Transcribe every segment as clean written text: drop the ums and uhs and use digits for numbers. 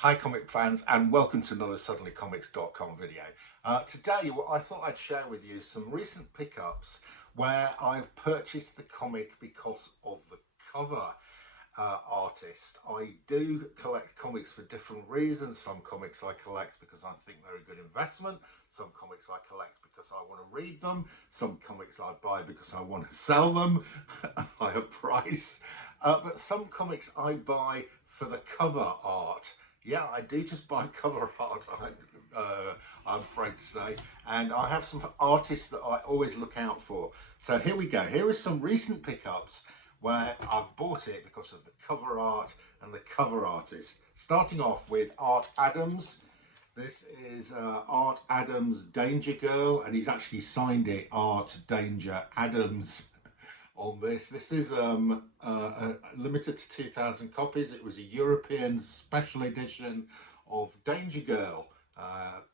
Hi comic fans, and welcome to another suddenlycomics.com video. Today I thought I'd share with you some recent pickups where I've purchased the comic because of the cover artist. I do collect comics for different reasons. Some comics I collect because I think they're a good investment. Some comics I collect because I want to read them. Some comics I buy because I want to sell them at a higher price. But some comics I buy for the cover art. Yeah, I do just buy cover art, I'm afraid to say. And I have some artists that I always look out for. So here we go. Here are some recent pickups where I've bought it because of the cover art and the cover artist. Starting off with Art Adams. This is Art Adams' Danger Girl, and he's actually signed it Art Danger Adams on this. This is limited to 2,000 copies. It was a European special edition of Danger Girl.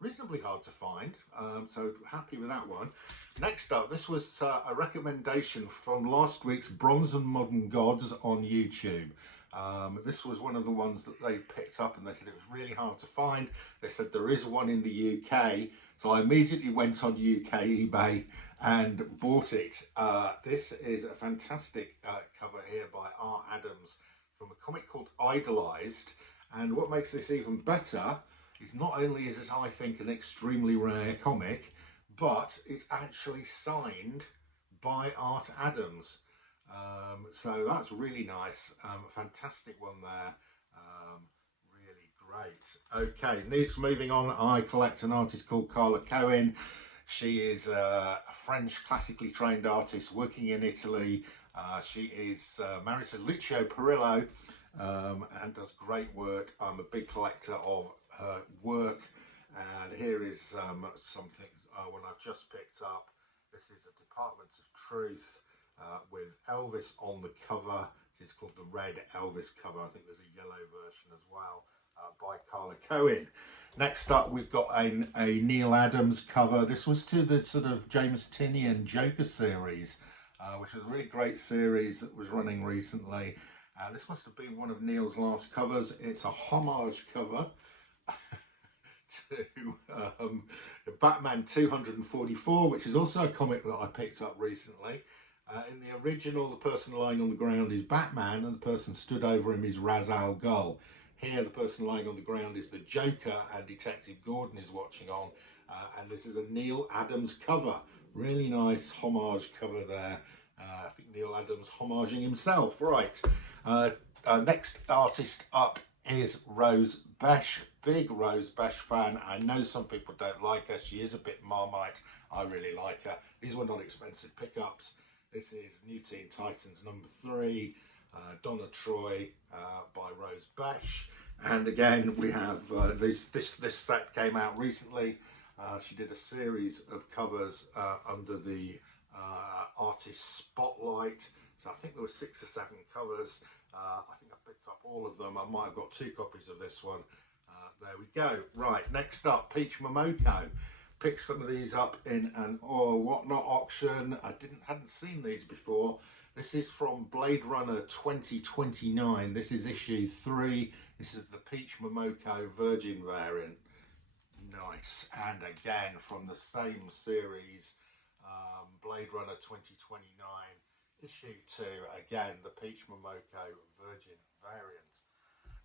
Reasonably hard to find, so happy with that one. Next up, this was a recommendation from last week's Bronze and Modern Gods on YouTube. This was one of the ones that they picked up and they said it was really hard to find. They said there is one in the UK, so I immediately went on UK eBay and bought it. This is a fantastic cover here by Art Adams from a comic called Idolized, and what makes this even better is not only is it, I think, an extremely rare comic, but it's actually signed by Art Adams. So that's really nice. Fantastic one there. Really great. Okay, next moving on, I collect an artist called Carla Cohen. She is a French classically trained artist working in Italy. She is married to Lucio Perillo and does great work. I'm a big collector of her work, and here is something one I've just picked up. This is a Department of Truth with Elvis on the cover. It is called the Red Elvis cover. I think there's a yellow version as well by Carla Cohen. Next up, we've got a Neil Adams cover. This was to the sort of James Tynion Joker series, which was a really great series that was running recently. This must have been one of Neil's last covers. It's a homage cover to Batman 244, which is also a comic that I picked up recently. In the original, the person lying on the ground is Batman and the person stood over him is Ra's al Ghul. Here, the person lying on the ground is the Joker and Detective Gordon is watching on. And this is a Neil Adams cover. Really nice homage cover there. I think Neil Adams homaging himself. Right. Next artist up is Rose Besch. Big Rose Besch fan. I know some people don't like her. She is a bit Marmite. I really like her. These were not expensive pickups. This is New Teen Titans #3, Donna Troy by Rose Besch. And again, we have this set came out recently. She did a series of covers under the artist spotlight. So I think there were 6 or 7 covers. I think I picked up all of them. I might have got 2 copies of this one. There we go. Right, next up, Peach Momoko. Picked some of these up in an whatnot auction. I hadn't seen these before. This is from Blade Runner 2029. This is issue 3. This is the Peach Momoko Virgin variant. Nice. And again from the same series, Blade Runner 2029 issue 2. Again, the Peach Momoko Virgin variant.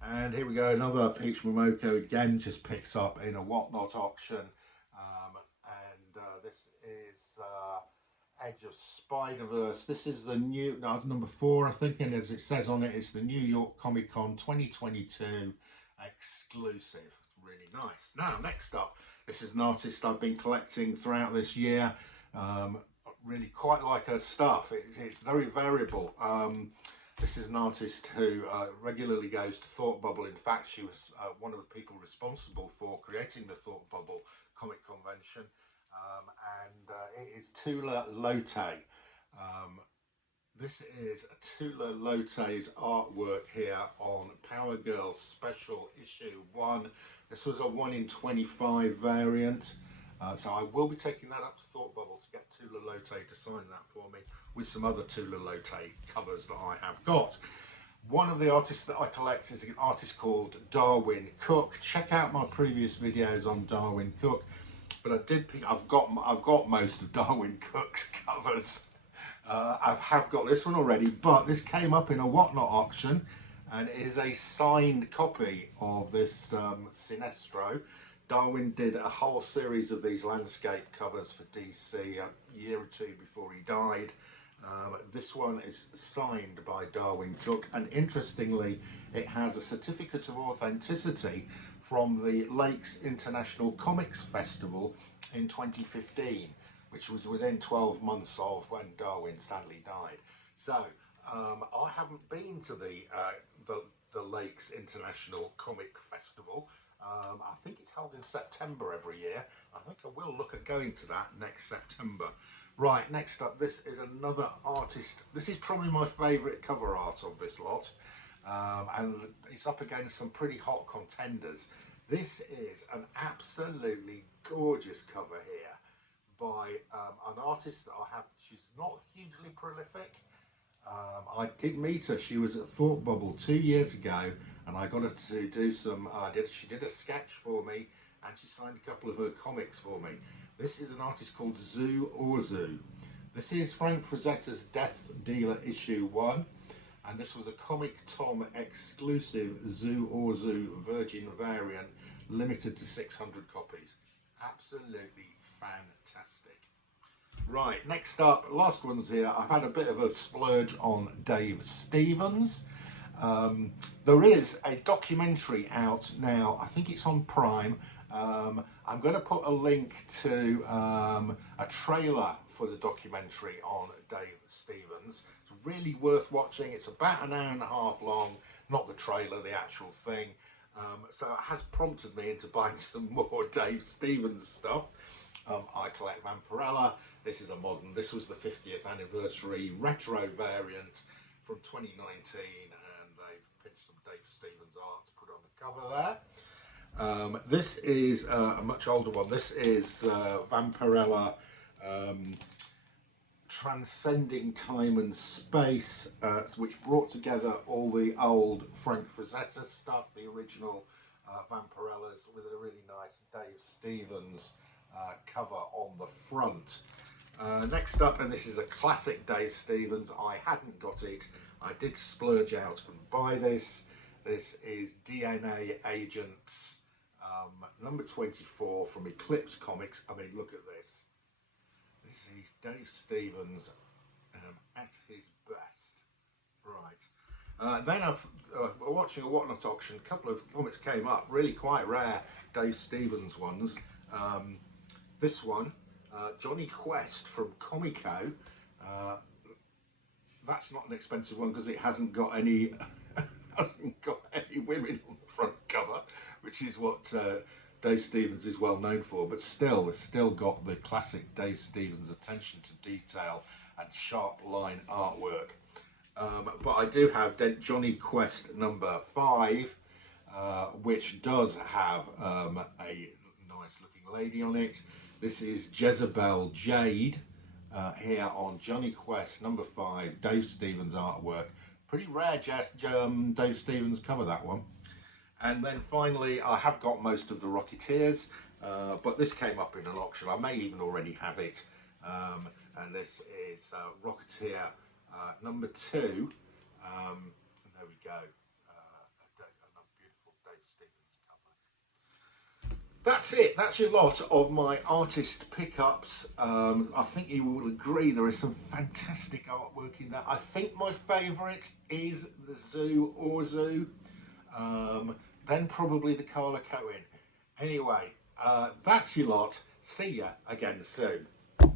And here we go, another Peach Momoko again just picks up in a whatnot auction. This is Edge of Spider-Verse. This is the new, number 4 I think, and as it says on it, it's the New York Comic Con 2022 exclusive. Really nice. Now, next up, this is an artist I've been collecting throughout this year. Really quite like her stuff. It's very variable. This is an artist who regularly goes to Thought Bubble. In fact, she was one of the people responsible for creating the Thought Bubble comic convention. It is Tula Lotay. This is Tula Lotay's artwork here on Power Girl Special Issue 1. This was a 1 in 25 variant. So I will be taking that up to Thought Bubble to get Tula Lotay to sign that for me with some other Tula Lotay covers that I have got. One of the artists that I collect is an artist called Darwin Cook. Check out my previous videos on Darwin Cook. But I did pick. I've got most of Darwin Cook's covers. I have got this one already, but this came up in a Whatnot auction, and it is a signed copy of this Sinestro. Darwin did a whole series of these landscape covers for DC a year or two before he died. This one is signed by Darwin Cook, and interestingly, it has a certificate of authenticity from the Lakes International Comics Festival in 2015, which was within 12 months of when Darwin sadly died. So I haven't been to the Lakes International Comic Festival. I think it's held in September every year. I think I will look at going to that next September. Right, next up, this is another artist. This is probably my favourite cover art of this lot. And it's up against some pretty hot contenders. This is an absolutely gorgeous cover here by an artist that I have. She's not hugely prolific. I did meet her. She was at Thought Bubble 2 years ago, and I got her to do some. She did a sketch for me, and she signed a couple of her comics for me. This is an artist called Orzu. This is Frank Frazetta's Death Dealer issue 1, and this was a Comic Tom exclusive Orzu Virgin variant, limited to 600 copies. Absolutely fantastic. Right, next up, last one's here. I've had a bit of a splurge on Dave Stevens. There is a documentary out now. I think it's on Prime. I'm going to put a link to a trailer for the documentary on Dave Stevens. It's really worth watching. It's about an hour and a half long, not the trailer, the actual thing. So it has prompted me into buying some more Dave Stevens stuff. I collect Vampirella. This is a modern. This was the 50th anniversary retro variant from 2019, and they've pinched some Dave Stevens art to put on the cover there. This is a much older one. This is Vampirella Transcending Time and Space, which brought together all the old Frank Frazetta stuff, the original Vampirellas, with a really nice Dave Stevens cover on the front. Next up, and this is a classic Dave Stevens. I hadn't got it. I did splurge out and buy this. This is DNA Agents number 24 from Eclipse Comics. I mean, look at this. This is Dave Stevens at his best. Right. Then we're watching a Whatnot auction. A couple of comics came up, really quite rare Dave Stevens ones. This one, Johnny Quest from Comico. That's not an expensive one because it hasn't got any women on the front cover, which is what Dave Stevens is well known for. But still, it's still got the classic Dave Stevens attention to detail and sharp line artwork. But I do have Johnny Quest number 5, which does have a nice looking lady on it. This is Jezebel Jade here on Johnny Quest number 5, Dave Stevens artwork. Pretty rare Dave Stevens cover, that one. And then finally, I have got most of the Rocketeers, but this came up in an auction. I may even already have it. And this is Rocketeer number 2. And there we go. Another beautiful Dave Stevens cover. That's it. That's your lot of my artist pickups. I think you will agree there is some fantastic artwork in that. I think my favourite is the Orzu. Then probably the Carla Cohen. Anyway, that's your lot. See ya again soon.